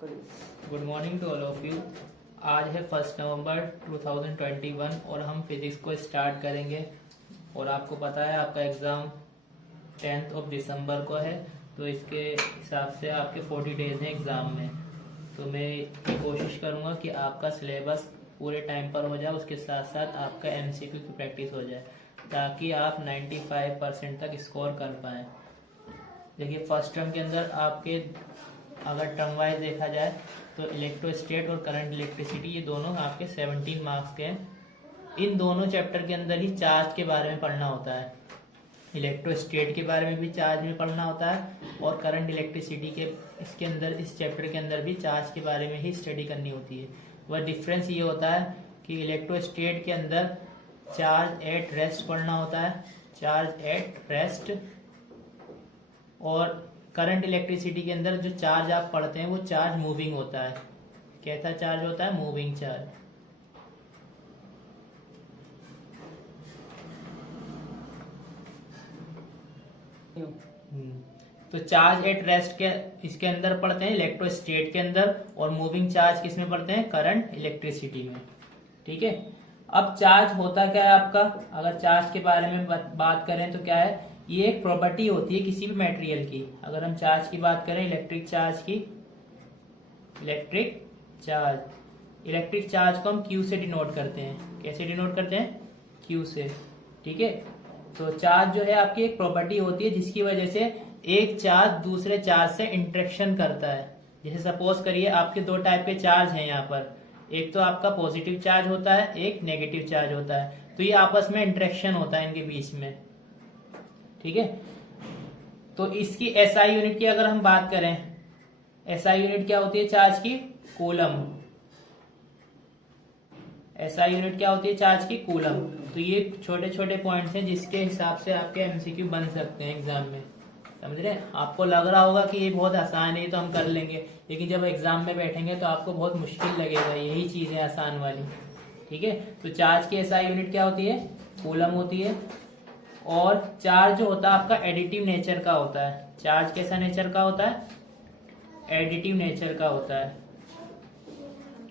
Good morning to all of you. आज है 1 नवंबर 2021 और हम फिजिक्स को स्टार्ट करेंगे। और आपको पता है आपका एग्ज़ाम 10 दिसंबर को है, तो इसके हिसाब से आपके 40 डेज हैं एग्ज़ाम में। तो मैं ये कोशिश करूँगा कि आपका सिलेबस पूरे टाइम पर हो जाए, उसके साथ साथ आपका MCQ की प्रैक्टिस हो जाए, ताकि आप 95% तक स्कोर कर पाएँ। देखिए, फर्स्ट टर्म के अंदर आपके अगर टर्म वाइज देखा जाए तो इलेक्ट्रोस्टेट और करंट इलेक्ट्रिसिटी, ये दोनों आपके 17 मार्क्स के हैं। इन दोनों चैप्टर के अंदर ही चार्ज के बारे में पढ़ना होता है। इलेक्ट्रोस्टेट के बारे में भी चार्ज में पढ़ना होता है और करंट इलेक्ट्रिसिटी के इसके अंदर, इस चैप्टर के अंदर भी चार्ज के बारे में ही स्टडी करनी होती है। वह डिफरेंस ये होता है कि इलेक्ट्रोस्टेट के अंदर चार्ज एट रेस्ट पढ़ना होता है, चार्ज एट रेस्ट। और करंट इलेक्ट्रिसिटी के अंदर जो चार्ज आप पढ़ते हैं वो चार्ज मूविंग होता है। कैसा चार्ज होता है? Moving charge. तो चार्ज एट रेस्ट के इसके अंदर पढ़ते हैं इलेक्ट्रोस्टेट के अंदर, और मूविंग चार्ज किस में पढ़ते हैं? करंट इलेक्ट्रिसिटी में। ठीक है। अब चार्ज होता क्या है आपका? अगर चार्ज के बारे में बात करें तो क्या है, ये एक प्रॉपर्टी होती है किसी भी मटेरियल की। अगर हम चार्ज की बात करें, इलेक्ट्रिक चार्ज की, इलेक्ट्रिक चार्ज को हम Q से डिनोट करते हैं। कैसे डिनोट करते हैं? Q से। ठीक है। तो चार्ज जो है आपकी एक प्रॉपर्टी होती है जिसकी वजह से एक चार्ज दूसरे चार्ज से इंटरेक्शन करता है। जैसे सपोज करिए आपके दो टाइप के चार्ज हैं यहाँ पर, एक तो आपका पॉजिटिव चार्ज होता है, एक नेगेटिव चार्ज होता है। तो ये आपस में इंटरेक्शन होता है इनके बीच में। ठीक है। तो इसकी SI यूनिट की अगर हम बात करें, SI यूनिट क्या होती है चार्ज की? कूलम। SI यूनिट क्या होती है चार्ज की? कूलम। तो ये छोटे छोटे पॉइंट्स हैं जिसके हिसाब से आपके MCQ बन सकते हैं एग्जाम में। समझ रहे हैं? आपको लग रहा होगा कि ये बहुत आसान है तो हम कर लेंगे, लेकिन जब एग्जाम में बैठेंगे तो आपको बहुत मुश्किल लगेगा। यही चीज है आसान वाली। ठीक है। तो चार्ज की SI यूनिट क्या होती है? कूलम होती है। और चार्ज जो होता है आपका एडिटिव नेचर का होता है। चार्ज कैसा नेचर का होता है? एडिटिव नेचर का होता है।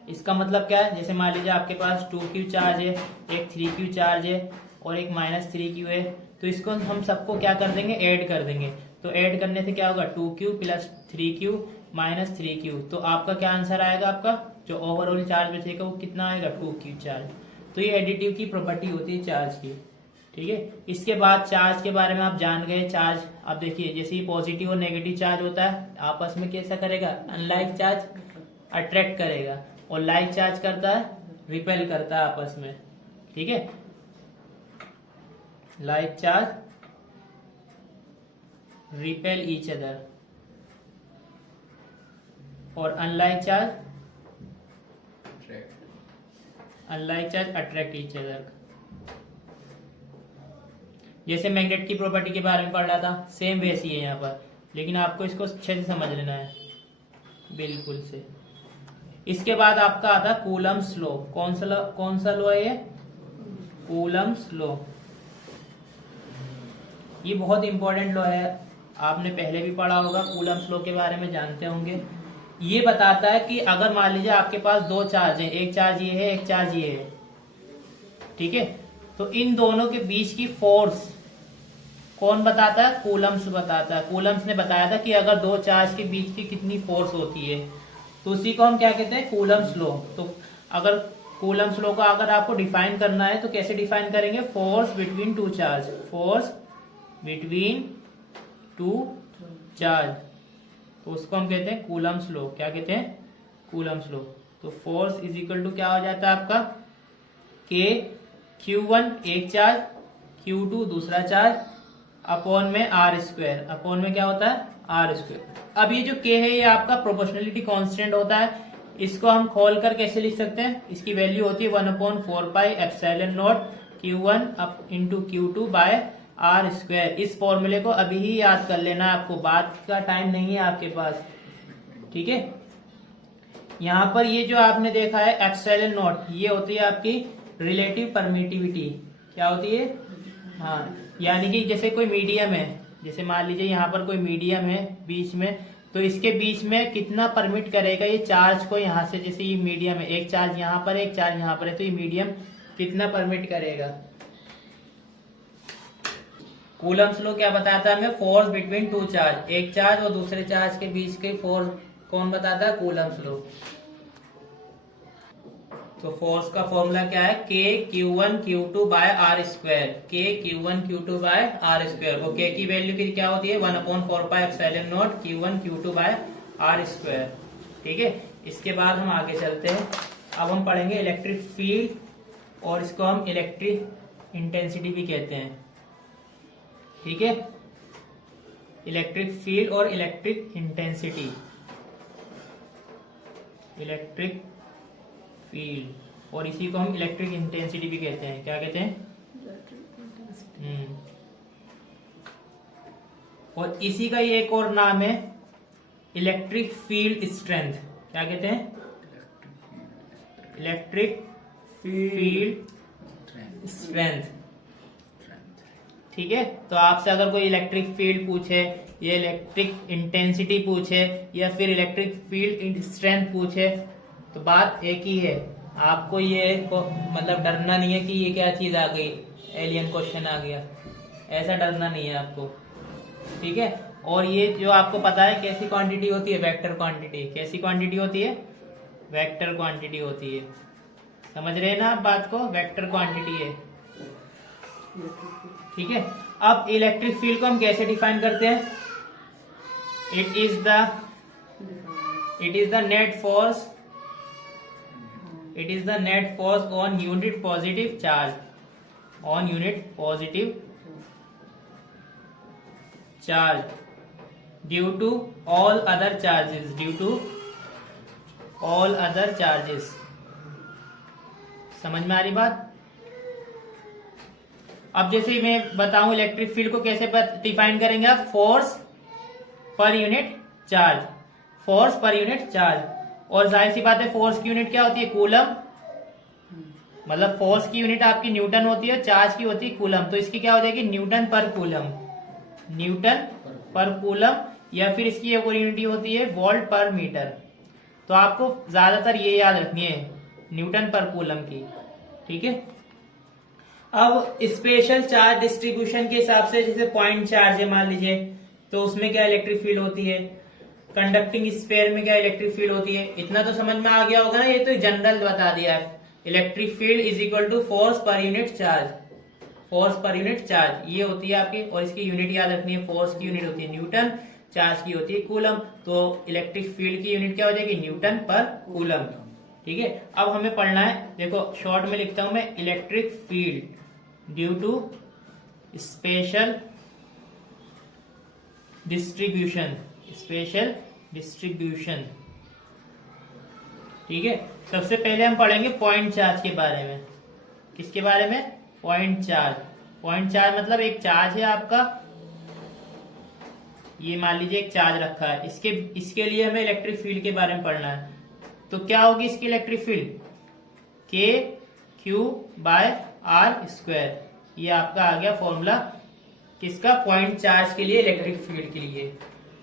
इसका मतलब क्या है? जैसे मान लीजिए आपके पास 2Q चार्ज है, एक 3Q चार्ज है और एक -3Q है, तो इसको हम सबको क्या कर देंगे? ऐड कर देंगे। तो ऐड करने से क्या होगा? 2Q + 3Q - 3Q। तो आपका क्या आंसर आएगा? आपका जो ओवरऑल चार्ज बचेगा वो कितना आएगा? 2Q charge. तो ये एडिटिव की प्रॉपर्टी होती है चार्ज की। ठीक है। इसके बाद चार्ज के बारे में आप जान गए। चार्ज अब देखिए, जैसे ही पॉजिटिव और नेगेटिव चार्ज होता है आपस में कैसा करेगा? अनलाइक चार्ज अट्रैक्ट करेगा, और लाइक चार्ज करता है रिपेल करता है आपस में। ठीक है। Like charge repel each other, और unlike charge attract each other. जैसे मैग्नेट की प्रॉपर्टी के बारे में पढ़ रहा था, सेम वैसी है यहाँ पर, लेकिन आपको इसको अच्छे से समझ लेना है, बिल्कुल से। इसके बाद आपका आता है कूलम्स लॉ। कौन सा लॉ है ये? Coulomb's law. ये बहुत इंपॉर्टेंट लॉ है, आपने पहले भी पढ़ा होगा, कूलम्स लॉ के बारे में जानते होंगे। ये बताता है कि अगर मान लीजिए आपके पास दो चार्ज हैं, एक चार्ज ये है, एक चार्ज ये है। ठीक है। तो इन दोनों के बीच की फोर्स कौन बताता है? कूलम्स बताता है। कूलम्स ने बताया था कि अगर दो चार्ज के बीच की कितनी फोर्स होती है, तो उसी को हम क्या कहते हैं? Coulomb's law. तो अगर कूलम्स लॉ को अगर आपको डिफाइन करना है तो कैसे डिफाइन करेंगे? Force between two charge. Force between two charge, तो उसको हम कहते हैं कूलम्स लॉ। क्या कहते हैं? Coulomb's law. तो फोर्स इज इक्वल टू क्या हो जाता है आपका? K Q1 एक चार्ज, Q2 दूसरा चार्ज, अपॉन में R²। अपॉन में क्या होता है? R²। अब ये जो K है ये आपका प्रोपोर्शनलिटी कांस्टेंट होता है। इसको हम खोल कर कैसे लिख सकते हैं? इसकी वैल्यू होती है 1/4πε0 Q1 × Q2/R²। इस फॉर्मूले को अभी ही याद कर लेना, आपको बात का टाइम नहीं है आपके पास। ठीक है। यहाँ पर ये जो आपने देखा है ε0, ये होती है आपकी रिलेटिव परमिटिविटी। क्या होती है? हाँ, यानी कि जैसे कोई मीडियम है, जैसे मान लीजिए यहाँ पर कोई मीडियम है बीच में, तो इसके बीच में कितना परमिट करेगा ये चार्ज को, यहाँ से जैसे ये मीडियम है, एक चार्ज यहाँ पर एक चार्ज यहाँ पर है, तो ये मीडियम कितना परमिट करेगा। कूलम्स लॉ क्या बताता है हमें, फोर्स बिटवीन टू चार्ज, एक चार्ज और दूसरे चार्ज के बीच के फोर्स कौन बताता है, कूलम्स लॉ। तो फोर्स का फॉर्मूला क्या है, के Q1 Q2 bye r square, के Q1 Q2 bye r square. वो के की वैल्यू की क्या होती है 1/4πε0 Q1 Q2 bye r square. ठीक है, इसके बाद हम आगे चलते हैं। अब हम पढ़ेंगे इलेक्ट्रिक फील्ड और इसको हम इलेक्ट्रिक इंटेंसिटी भी कहते हैं। ठीक है, इलेक्ट्रिक फील्ड और इलेक्ट्रिक इंटेंसिटी, इलेक्ट्रिक फील्ड और इसी को हम इलेक्ट्रिक इंटेंसिटी भी कहते हैं। क्या कहते हैं, और इसी का ये एक और नाम है इलेक्ट्रिक फील्ड स्ट्रेंथ। क्या कहते हैं, इलेक्ट्रिक फील्ड स्ट्रेंथ। ठीक है, तो आपसे अगर कोई इलेक्ट्रिक फील्ड पूछे या इलेक्ट्रिक इंटेंसिटी पूछे या फिर इलेक्ट्रिक फील्ड स्ट्रेंथ पूछे तो बात एक ही है, आपको ये मतलब डरना नहीं है कि ये क्या चीज आ गई, एलियन क्वेश्चन आ गया, ऐसा डरना नहीं है आपको। ठीक है, और ये जो आपको पता है कैसी क्वांटिटी होती है, वेक्टर क्वांटिटी। कैसी क्वांटिटी होती है, वेक्टर क्वांटिटी होती है। समझ रहे हैं ना आप बात को, वेक्टर क्वांटिटी है। ठीक है, अब इलेक्ट्रिक फील्ड को हम कैसे डिफाइन करते हैं, it is the net force, it is the net force on unit positive charge, on unit positive charge due to all other charges, due to all other charges। समझ में आ रही बात। अब जैसे मैं बताऊं इलेक्ट्रिक फील्ड को कैसे डिफाइन करेंगे आप, force per unit charge, force per unit charge. और जाहिर सी बात है फोर्स की यूनिट क्या होती है, कूलम, मतलब फोर्स की यूनिट आपकी न्यूटन होती है, चार्ज की होती है कूलम। तो इसकी क्या हो जाएगी, न्यूटन पर कूलम, न्यूटन पर कूलम, या फिर इसकी एक और यूनिट होती है वोल्ट पर मीटर। तो आपको ज्यादातर ये याद रखनी है, न्यूटन पर कूलम की। ठीक है, अब स्पेशल चार्ज डिस्ट्रीब्यूशन के हिसाब से जैसे पॉइंट चार्ज है मान लीजिए, तो उसमें क्या इलेक्ट्रिक फील्ड होती है, कंडक्टिंग स्फीयर में क्या इलेक्ट्रिक फील्ड होती है। इतना तो समझ में आ गया होगा ना, ये तो जनरल बता दिया है। Electric field is equal to force per unit charge, force per unit charge ये होती है आपकी, और इसकी यूनिट याद रखनी है, फोर्स की यूनिट होती है न्यूटन, चार्ज की होती है कूलम। तो इलेक्ट्रिक फील्ड की यूनिट क्या हो जाएगी, न्यूटन पर कूलम। ठीक है, अब हमें पढ़ना है, देखो शॉर्ट में लिखता हूं मैं, electric field due to spatial distribution, spatial distribution. ठीक है, सबसे पहले हम पढ़ेंगे पॉइंट चार्ज के बारे में। किसके बारे में, पॉइंट चार्ज। पॉइंट चार्ज मतलब एक चार्ज है आपका, ये मान लीजिए एक चार्ज रखा है, इसके लिए हमें इलेक्ट्रिक फील्ड के बारे में पढ़ना है। तो क्या होगी इसकी इलेक्ट्रिक फील्ड, के क्यू बाय आर स्क्वायर। ये आपका आ गया फॉर्मूला किसका, पॉइंट चार्ज के लिए इलेक्ट्रिक फील्ड के लिए।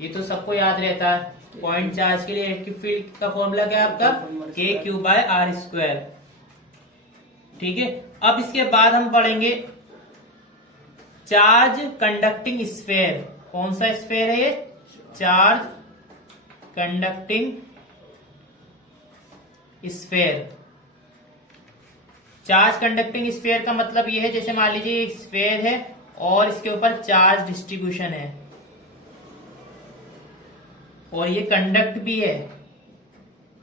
ये तो सबको याद रहता है, पॉइंट चार्ज के लिए इलेक्ट्रिक फील्ड का फॉर्मूला क्या है आपका, k q by r square. ठीक है, अब इसके बाद हम पढ़ेंगे चार्ज कंडक्टिंग स्फीयर। कौन सा स्फीयर है ये, charge conducting sphere. Charge conducting sphere का मतलब ये है, जैसे मान लीजिए एक स्फीयर है और इसके ऊपर चार्ज डिस्ट्रीब्यूशन है और ये कंडक्ट भी है।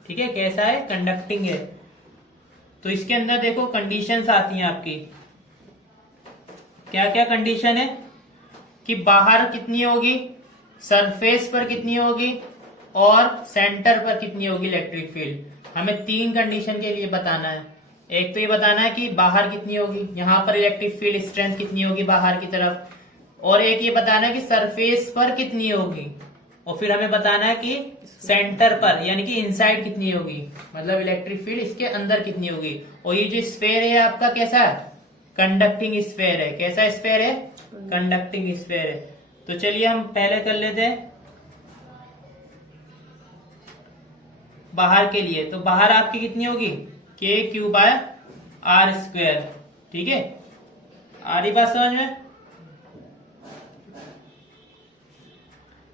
ठीक है, कैसा है, कंडक्टिंग है। तो इसके अंदर देखो कंडीशंस आती हैं आपकी, क्या क्या कंडीशन है, कि बाहर कितनी होगी, सरफेस पर कितनी होगी और सेंटर पर कितनी होगी इलेक्ट्रिक फील्ड। हमें तीन कंडीशन के लिए बताना है। एक तो ये बताना है कि बाहर कितनी होगी, यहां पर इलेक्ट्रिक फील्ड स्ट्रेंथ कितनी होगी बाहर की तरफ, और एक ये बताना है कि सरफेस पर कितनी होगी, और फिर हमें बताना है कि सेंटर पर यानी कि इनसाइड कितनी होगी, मतलब इलेक्ट्रिक फील्ड इसके अंदर कितनी होगी। और ये जो स्फीयर है आपका कैसा है, कंडक्टिंग स्फीयर है। कैसा स्फीयर है, कंडक्टिंग स्फीयर है। तो चलिए हम पहले कर लेते हैं बाहर के लिए, तो बाहर आपकी कितनी होगी k q by r square. ठीक है, आ रही बात समझ में?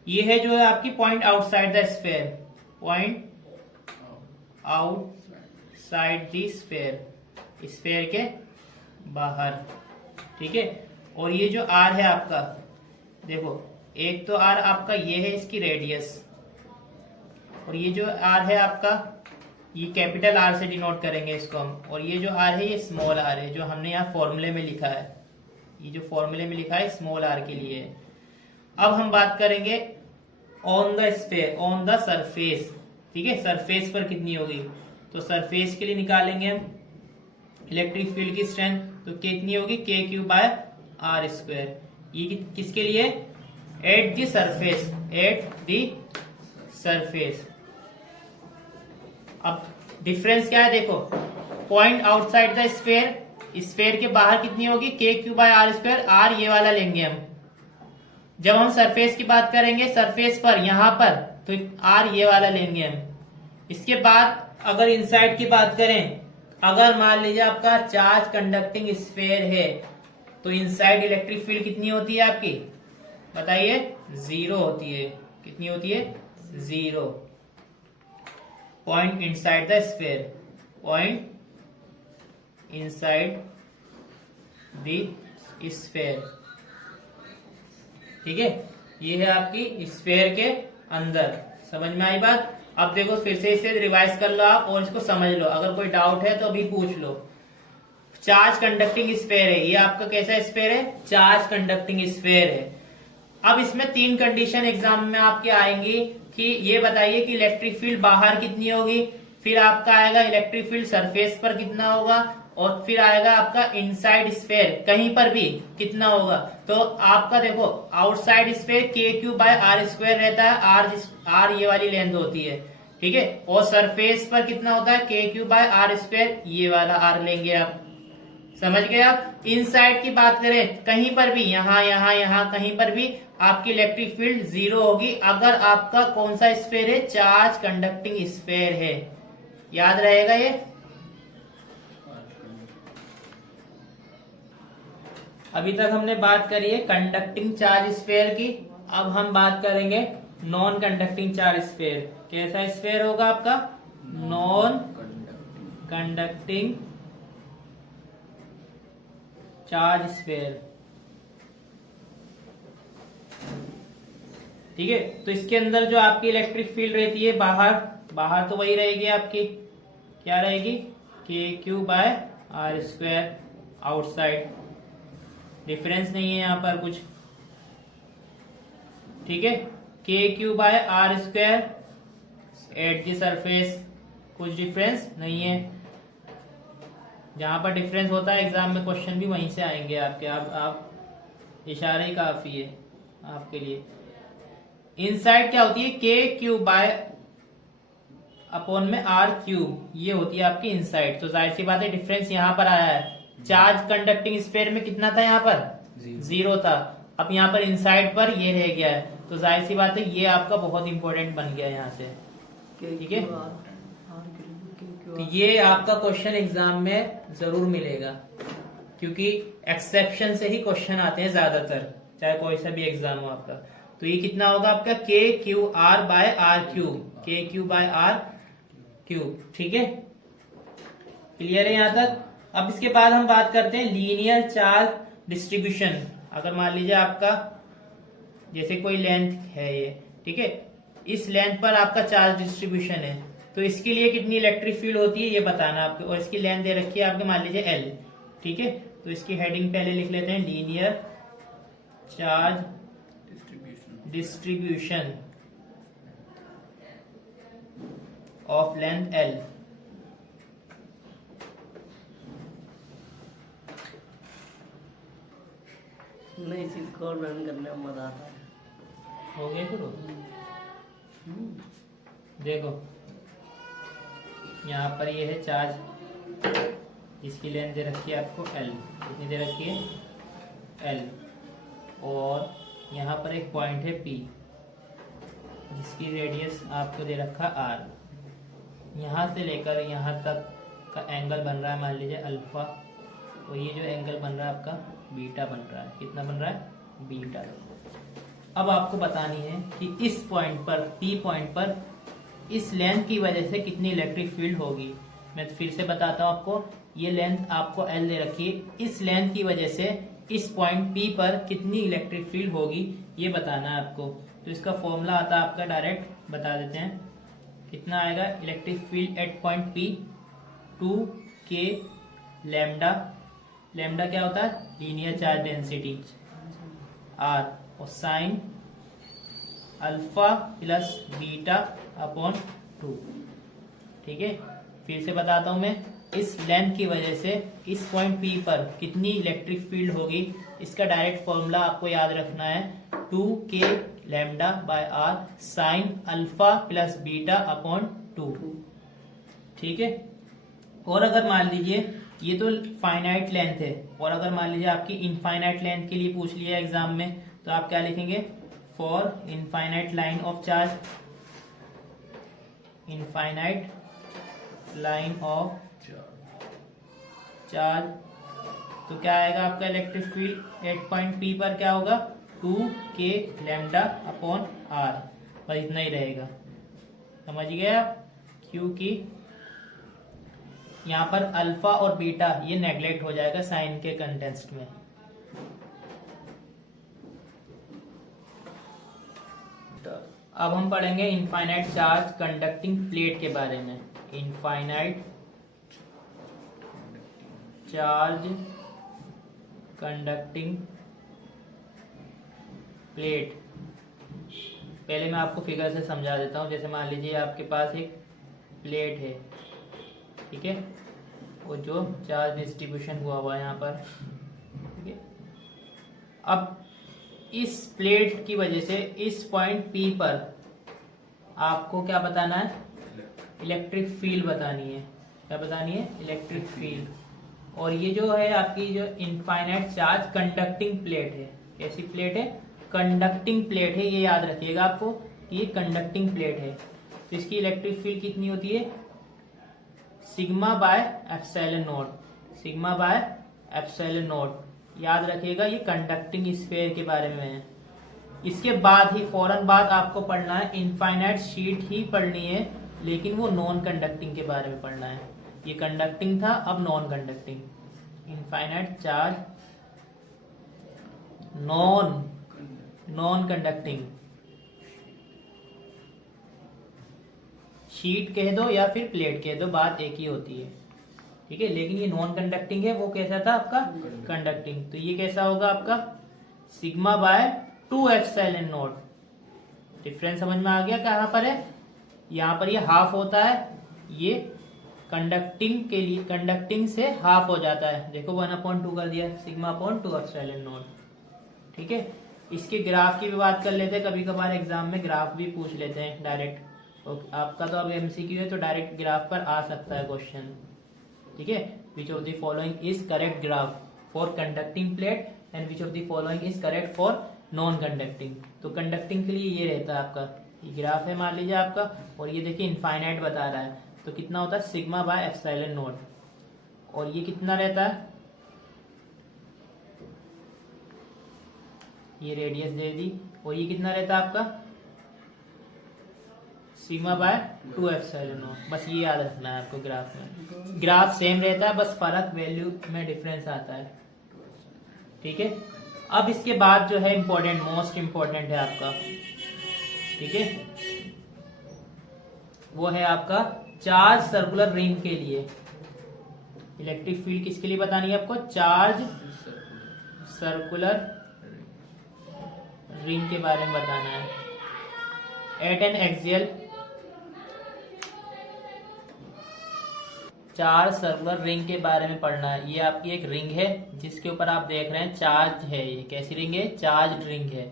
ये है जो है आपकी point outside the sphere, point outside the sphere, sphere के बाहर। ठीक है, और ये जो आर है आपका, देखो एक तो आर आपका ये है इसकी रेडियस, और ये जो आर है आपका ये कैपिटल आर से डिनोट करेंगे इसको हम, और ये जो आर है ये स्मॉल आर है जो हमने यहाँ फॉर्मूले में लिखा है, ये जो फॉर्मूले में लिखा है स्मॉल आर के लिए है। अब हम बात करेंगे on the sphere, on the surface. ठीक है, सरफेस पर कितनी होगी, तो सरफेस के लिए निकालेंगे हम इलेक्ट्रिक फील्ड की स्ट्रेंथ, तो कितनी होगी k q by r square. ये किसके लिए, at the surface, at the surface. अब डिफरेंस क्या है देखो, point outside the sphere, sphere के बाहर कितनी होगी k q by r square, r ये वाला लेंगे हम। जब हम सरफेस की बात करेंगे सरफेस पर यहां पर, तो आर ये वाला लेंगे हम। इसके बाद अगर इनसाइड की बात करें, अगर मान लीजिए आपका चार्ज कंडक्टिंग स्फीयर है तो इनसाइड इलेक्ट्रिक फील्ड कितनी होती है आपकी, बताइए, 0 होती है। कितनी होती है, 0। Point inside the sphere, point inside the sphere. ठीक है, ये है आपकी स्फीयर के अंदर। समझ में आई बात? अब देखो फिर से इसे रिवाइज कर लो आप और इसको समझ लो, अगर कोई डाउट है तो अभी पूछ लो। चार्ज कंडक्टिंग स्फीयर है, ये आपका कैसा स्फीयर है, चार्ज कंडक्टिंग स्फीयर है। अब इसमें 3 कंडीशन एग्जाम में आपके आएंगी कि ये बताइए कि इलेक्ट्रिक फील्ड बाहर कितनी होगी, फिर आपका आएगा इलेक्ट्रिक फील्ड सरफेस पर कितना होगा, और फिर आएगा आपका इनसाइड स्फीयर कहीं पर भी कितना होगा। तो आपका देखो आउटसाइड स्फीयर के क्यू बाय आर स्क्वायर रहता है, आर ये वाली लेंथ होती है। ठीक है, और सरफेस पर कितना होता है, k q by r square, ये वाला आर लेंगे आप। समझ गए आप? इनसाइड की बात करें कहीं पर भी, यहां यहां यहां कहीं पर भी आपकी इलेक्ट्रिक फील्ड 0 होगी अगर आपका कौन सा स्फीयर है, चार्ज कंडक्टिंग स्फीयर है। याद रहेगा ये? अभी तक हमने बात करी है कंडक्टिंग चार्ज स्फीयर की, अब हम बात करेंगे नॉन कंडक्टिंग चार्ज स्फीयर। कैसा स्फीयर होगा आपका, नॉन कंडक्टिंग चार्ज स्फीयर। ठीक है, तो इसके अंदर जो आपकी इलेक्ट्रिक फील्ड रहती है बाहर तो वही रहेगी आपकी, क्या रहेगी, k q by r square outside. Difference नहीं है यहां पर कुछ। ठीक है, k q by r square at the surface, कुछ डिफरेंस नहीं है। जहां पर डिफरेंस होता है एग्जाम में क्वेश्चन भी वहीं से आएंगे आपके, आप इशारा ही काफी है आपके लिए। इनसाइड क्या होती है, के क्यू बाय अपॉन में आर क्यूब, ये होती है आपकी इनसाइड। तो जाहिर सी बात है डिफरेंस यहाँ पर आया है। चार्ज कंडक्टिंग स्फीयर में कितना था, यहाँ पर 0 था, अब यहाँ पर इनसाइड पर ये रह गया है, तो जाहिर सी बात है ये आपका बहुत इंपॉर्टेंट बन गया यहाँ से। ठीक है, तो ये आपका क्वेश्चन एग्जाम में जरूर मिलेगा, क्योंकि एक्सेप्शन से ही क्वेश्चन आते हैं ज्यादातर, चाहे कोई सा भी एग्जाम हो आपका। तो ये कितना होगा आपका, k q r by r cube, k q by r cube. ठीक है, क्लियर है यहाँ तक? अब इसके बाद हम बात करते हैं लीनियर चार्ज डिस्ट्रीब्यूशन। अगर मान लीजिए आपका जैसे कोई लेंथ है ये, ठीक है, इस लेंथ पर आपका चार्ज डिस्ट्रीब्यूशन है, तो इसके लिए कितनी इलेक्ट्रिक फील्ड होती है ये बताना आपको, और इसकी लेंथ दे रखी है आपके मान लीजिए L। ठीक है, तो इसकी हेडिंग पहले लिख लेते हैं, linear charge distribution of length L। नहीं, चीज को रन करने में मजा आता है। हो गया शुरू? देखो यहाँ पर ये है चार्ज, इसकी लेंथ दे रखी है आपको L, कितनी दे रखी है L, और यहाँ पर एक पॉइंट है P जिसकी रेडियस आपको दे रखा R। यहाँ से लेकर यहाँ तक का एंगल बन रहा है मान लीजिए अल्फा, और ये जो एंगल बन रहा है आपका बीटा बन रहा है। कितना बन रहा है? बीटा। अब आपको बतानी है कि इस पॉइंट पर, पी पॉइंट पर, इस लेंथ की वजह से कितनी इलेक्ट्रिक फील्ड होगी। मैं फिर से बताता हूँ आपको, ये लेंथ आपको एल दे रखी है, इस लेंथ की वजह से इस पॉइंट पी पर कितनी इलेक्ट्रिक फील्ड होगी ये बताना है आपको। तो इसका फॉर्मूला आता है आपका, डायरेक्ट बता देते हैं। कितना आएगा electric field at point P? 2k lambda. Lambda क्या होता है? लीनियर चार्ज डेंसिटी r, और sine alpha plus beta upon 2। ठीक है, फिर से बताता हूं मैं, इस लेंथ की वजह से इस पॉइंट P पर कितनी इलेक्ट्रिक फील्ड होगी, इसका डायरेक्ट फॉर्मूला आपको याद रखना है, 2k lambda by r sine alpha plus beta upon 2। ठीक है, और अगर मान लीजिए ये तो फाइनाइट लेंथ है, और अगर मान लीजिए आपकी इनफाइनाइट लेंथ के लिए पूछ लिया एग्जाम में, तो आप क्या लिखेंगे? For infinite line of charge, infinite line of charge, तो क्या आएगा आपका electric field at point P पर क्या होगा? 2k lambda upon r। बस इतना ही रहेगा, समझ गए आप? क्योंकि यहाँ पर अल्फा और बीटा ये नेग्लेक्ट हो जाएगा साइन के कंटेक्स्ट में। अब हम पढ़ेंगे इनफाइनाइट चार्ज कंडक्टिंग प्लेट के बारे में। Infinite charge conducting plate. पहले मैं आपको फिगर से समझा देता हूँ। जैसे मान लीजिए आपके पास एक प्लेट है, ठीक है, वो जो चार्ज डिस्ट्रीब्यूशन हुआ है यहाँ पर, ठीक है। अब इस प्लेट की वजह से इस पॉइंट P पर आपको क्या बताना है? इलेक्ट्रिक फील्ड बतानी है। क्या बतानी है? Electric field. और ये जो है आपकी जो इनफाइनाइट चार्ज कंडक्टिंग प्लेट है, कैसी प्लेट है? कंडक्टिंग प्लेट है। ये याद रखिएगा आपको कि ये कंडक्टिंग प्लेट है। तो इसकी इलेक्ट्रिक फील्ड कितनी होती है? Sigma by epsilon not, sigma by epsilon not. याद रखिएगा, ये कंडक्टिंग स्फीयर के बारे में है। इसके बाद ही फौरन बाद आपको पढ़ना है इनफाइनाइट शीट ही पढ़नी है, लेकिन वो नॉन कंडक्टिंग के बारे में पढ़ना है। ये कंडक्टिंग था, अब non conducting. Infinite charge non conducting sheet कह दो या फिर प्लेट कह दो, बात एक ही होती है, ठीक है। लेकिन ये नॉन कंडक्टिंग है, वो कैसा था आपका? कंडक्टिंग। तो ये कैसा होगा आपका? Sigma bye 2 epsilon not. Difference समझ में आ गया? कहाँ पर है? यहाँ पर ये हाफ होता है, ये कंडक्टिंग के लिए, कंडक्टिंग से हाफ हो जाता है। देखो 1/2 कर दिया, सिग्मा अपॉन 2 एप्सिलॉन नॉट, ठीक है। इसके ग्राफ की भी बात कर लेते हैं, कभी कभार एग्जाम में ग्राफ भी पूछ लेते हैं डायरेक्ट। आपका तो अब एमसीक्यू है, तो डायरेक्ट ग्राफ पर आ सकता है क्वेश्चन, ठीक है। Which of the following is correct graph for conducting plate and which of the following is correct for non conducting. तो कंडक्टिंग के लिए ये रहता है आपका, ये ग्राफ है मान लीजिए आपका, और ये देखिए इनफाइनाइट बता रहा है, तो कितना होता है? Sigma by epsilon not. और ये कितना रहता है? ये रेडियस दे दी, और ये कितना रहता है आपका? Sigma bye 2 epsilon not. बस ये याद रखना है आपको। ग्राफ में ग्राफ सेम रहता है, बस फर्क वैल्यू में डिफरेंस आता है, ठीक है। अब इसके बाद जो है इंपॉर्टेंट, मोस्ट इंपॉर्टेंट है आपका, ठीक है, वो है आपका चार्ज सर्कुलर रिंग के लिए इलेक्ट्रिक फील्ड किसके लिए बतानी है आपको? चार्ज सर्कुलर रिंग के बारे में बताना है। At an axial charge circular ring के बारे में पढ़ना है। ये आपकी एक रिंग है जिसके ऊपर आप देख रहे हैं चार्ज है। ये कैसी रिंग है? चार्ज रिंग है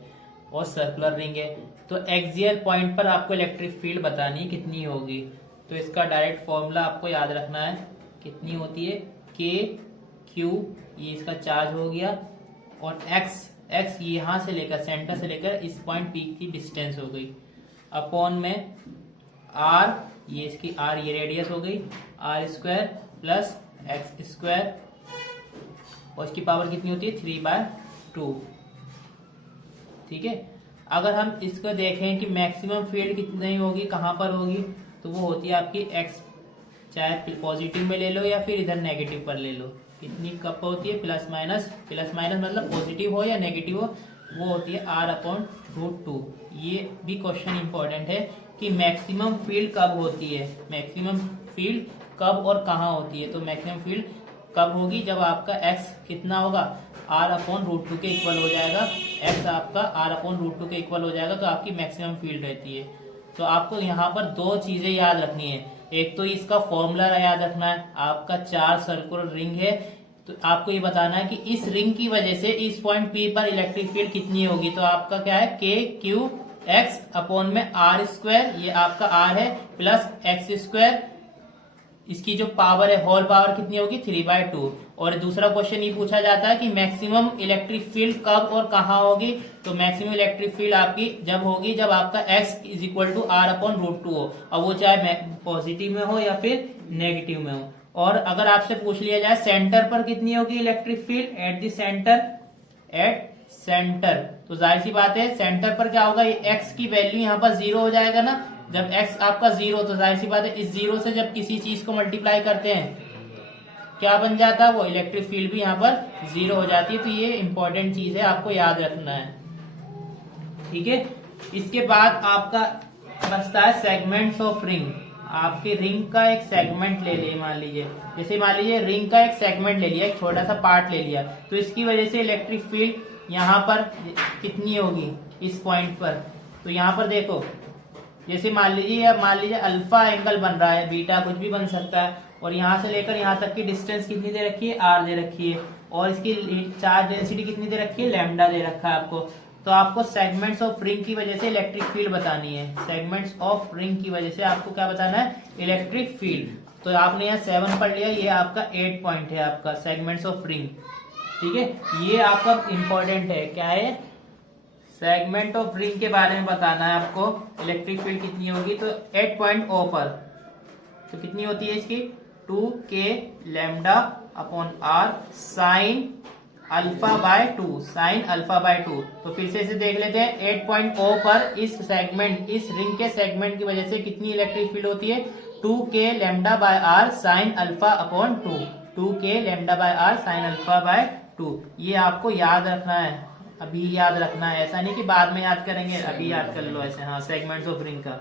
और सर्कुलर रिंग है। तो एक्सियल पॉइंट पर आपको इलेक्ट्रिक फील्ड बतानी कितनी होगी। तो इसका डायरेक्ट फॉर्मूला आपको याद रखना है, कितनी होती है? के क्यू, ये इसका चार्ज हो गया, और एक्स यहां से लेकर सेंटर से लेकर इस पॉइंट पी की डिस्टेंस हो गई, अपॉन में आर ये इसकी आर, ये रेडियस हो गई, r square plus x square, और इसकी पावर कितनी होती है 3/2। ठीक है, अगर हम इसको देखें कि मैक्सिमम फील्ड कितनी होगी, कहाँ पर होगी, तो वो होती है आपकी एक्स, चाहे पॉजिटिव में ले लो या फिर इधर नेगेटिव पर ले लो, कितनी कब होती है प्लस माइनस मतलब पॉजिटिव हो या नेगेटिव हो, वो होती है r/√2। ये भी क्वेश्चन इंपॉर्टेंट है कि मैक्सिमम फील्ड कब होती है, मैक्सिमम फील्ड कब और कहाँ होती है। तो मैक्सिमम फील्ड कब होगी, जब आपका x कितना होगा r/√2 के इक्वल हो जाएगा, x आपका r/√2 के इक्वल हो जाएगा, तो आपकी मैक्सिमम फील्ड रहती है। तो आपको यहाँ पर दो चीजें याद रखनी है, एक तो इसका फॉर्मूला याद रखना है, आपका 4 सर्कुलर रिंग है, तो आपको ये बताना है कि इस रिंग की वजह से इस पॉइंट P पर इलेक्ट्रिक फील्ड कितनी होगी। तो आपका क्या है KQ(x/r²), ये आपका r है, प्लस x², इसकी जो पावर है होल पावर कितनी होगी 3/2। और दूसरा क्वेश्चन ये पूछा जाता है कि मैक्सिमम इलेक्ट्रिक फील्ड कब और कहाँ होगी। तो मैक्सिमम इलेक्ट्रिक फील्ड आपकी जब होगी जब आपका x = r/√2 हो, अब वो चाहे पॉजिटिव में हो या फिर नेगेटिव में हो। और अगर आपसे पूछ लिया जाए सेंटर पर कितनी होगी इलेक्ट्रिक फील्ड, एट सेंटर, तो जाहिर सी बात है सेंटर पर क्या होगा, ये x की वैल्यू यहाँ पर 0 हो जाएगा ना, जब x आपका 0, तो जाहिर सी बात है इस 0 से जब किसी चीज को मल्टीप्लाई करते हैं क्या बन जाता है, वो इलेक्ट्रिक फील्ड भी यहाँ पर 0 हो जाती है। तो ये इंपॉर्टेंट चीज है, आपको याद रखना है। ठीक है, इसके बाद आपका बचता है सेगमेंट्स ऑफ रिंग। आपके रिंग का एक सेगमेंट ले लिए, मान लीजिए रिंग का एक सेगमेंट ले लिया, एक छोटा सा पार्ट ले लिया, तो इसकी वजह से इलेक्ट्रिक फील्ड यहाँ पर कितनी होगी इस पॉइंट पर। तो यहाँ पर देखो, जैसे मान लीजिए अल्फा एंगल बन रहा है, बीटा कुछ भी बन सकता है, और यहाँ से लेकर यहाँ तक की डिस्टेंस कितनी दे रखी है, r दे रखी है, और इसकी चार्ज डेंसिटी कितनी दे रखी है, लैम्डा दे रखा है आपको। तो आपको सेगमेंट्स ऑफ रिंग की वजह से इलेक्ट्रिक फील्ड बतानी है, सेगमेंट्स ऑफ रिंग की वजह से आपको क्या बताना है, इलेक्ट्रिक फील्ड। तो आपने यहाँ 7 पढ़ लिया, ये आपका 8 पॉइंट है आपका सेगमेंट्स ऑफ रिंग। ठीक है, ये आपका इंपॉर्टेंट है, क्या है, सेगमेंट ऑफ रिंग के बारे में बताना है आपको, इलेक्ट्रिक फील्ड कितनी होगी। तो 8 पॉइंट O पर तो कितनी होती है इसकी 2k λ/r sin α/2 तो फिर से इसे देख लेते हैं। 8 पॉइंट O पर इस रिंग के सेगमेंट की वजह से कितनी इलेक्ट्रिक फील्ड होती है, 2k λ/r sin α/2, 2k λ/r sin α/2। ये आपको याद रखना है, अभी याद रखना है, ऐसा नहीं कि बाद में याद करेंगे, अभी याद कर लो ऐसे। हाँ, सेगमेंट्स ऑफ रिंग का।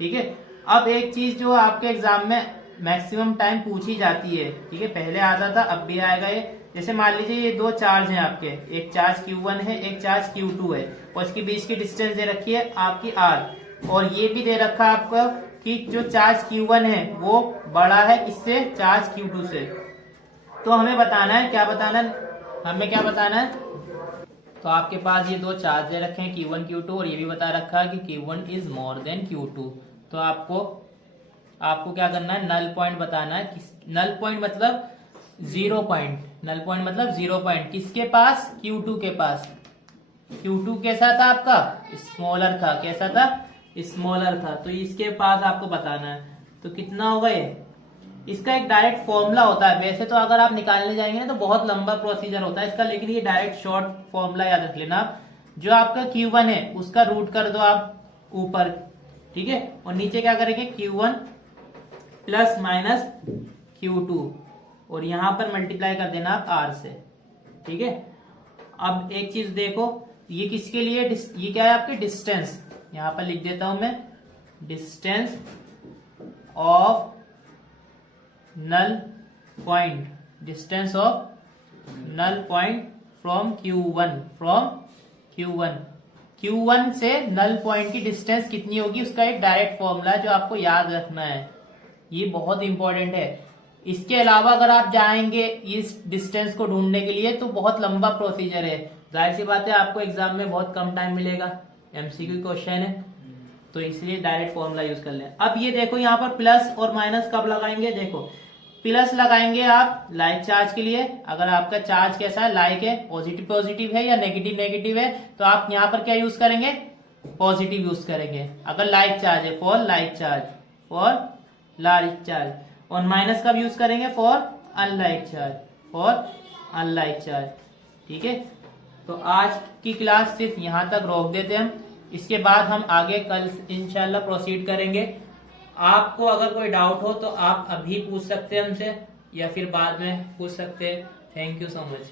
ठीक है, अब एक चीज जो आपके एग्जाम में मैक्सिमम टाइम पूछी जाती है, ठीक है, पहले आता था अब भी आएगा ये। जैसे मान लीजिए ये दो चार्ज हैं आपके, एक चार्ज Q1 है, एक चार्ज Q2 है, और इसके बीच की डिस्टेंस दे रखी है आपकी r, और ये भी दे रखा है आपको कि जो चार्ज Q1 है वो बड़ा है इससे, चार्ज Q2 से। तो हमें बताना है, क्या बताना है, तो आपके पास ये दो चार्ज दे रखे हैं Q1 Q2, और ये भी बता रखा है कि Q1 is more than Q2। तो आपको क्या करना है, नल पॉइंट बताना है। नल पॉइंट मतलब 0 पॉइंट, नल पॉइंट मतलब 0 पॉइंट किसके पास, Q2 के पास। Q2 कैसा था आपका, स्मॉलर था, कैसा था, स्मॉलर था, तो इसके पास आपको बताना है। तो कितना होगा ये, इसका एक डायरेक्ट फॉर्मूला होता है। वैसे तो अगर आप निकालने जाएंगे ना तो बहुत लंबा प्रोसीजर होता है इसका, लेकिन ये डायरेक्ट शॉर्ट फॉर्मूला याद रख लेना आप। जो आपका Q1 है उसका रूट कर दो आप ऊपर, ठीक है, और नीचे क्या करेंगे, Q1 प्लस माइनस Q2, और यहां पर मल्टीप्लाई कर देना आप R से। ठीक है, अब एक चीज देखो, ये किसके लिए, ये क्या है आपकी डिस्टेंस, यहां पर लिख देता हूं मैं, distance of null point, distance of null point from Q1 से नल पॉइंट की डिस्टेंस कितनी होगी, उसका एक डायरेक्ट फॉर्मूला जो आपको याद रखना है, ये बहुत इंपॉर्टेंट है। इसके अलावा अगर आप जाएंगे इस डिस्टेंस को ढूंढने के लिए तो बहुत लंबा प्रोसीजर है, जाहिर सी बात है आपको एग्जाम में बहुत कम टाइम मिलेगा, MCQ क्वेश्चन है, तो इसलिए डायरेक्ट फॉर्मूला यूज कर लें। अब ये देखो यहाँ पर प्लस और माइनस कब लगाएंगे, देखो प्लस लगाएंगे आप लाइक चार्ज के लिए, अगर आपका चार्ज कैसा है, लाइक है, पॉजिटिव है या नेगेटिव है, तो आप यहाँ पर क्या यूज करेंगे, पॉजिटिव यूज करेंगे। अगर लाइक चार्ज है, फॉर लाइक चार्ज, और माइनस कब यूज करेंगे? For unlike charge, for unlike charge. ठीक है, तो आज की क्लास सिर्फ यहाँ तक रोक देते हैं हम, इसके बाद हम आगे कल इंशाल्लाह प्रोसीड करेंगे। आपको अगर कोई डाउट हो तो आप अभी पूछ सकते हैं हमसे, या फिर बाद में पूछ सकते हैं। Thank you so much.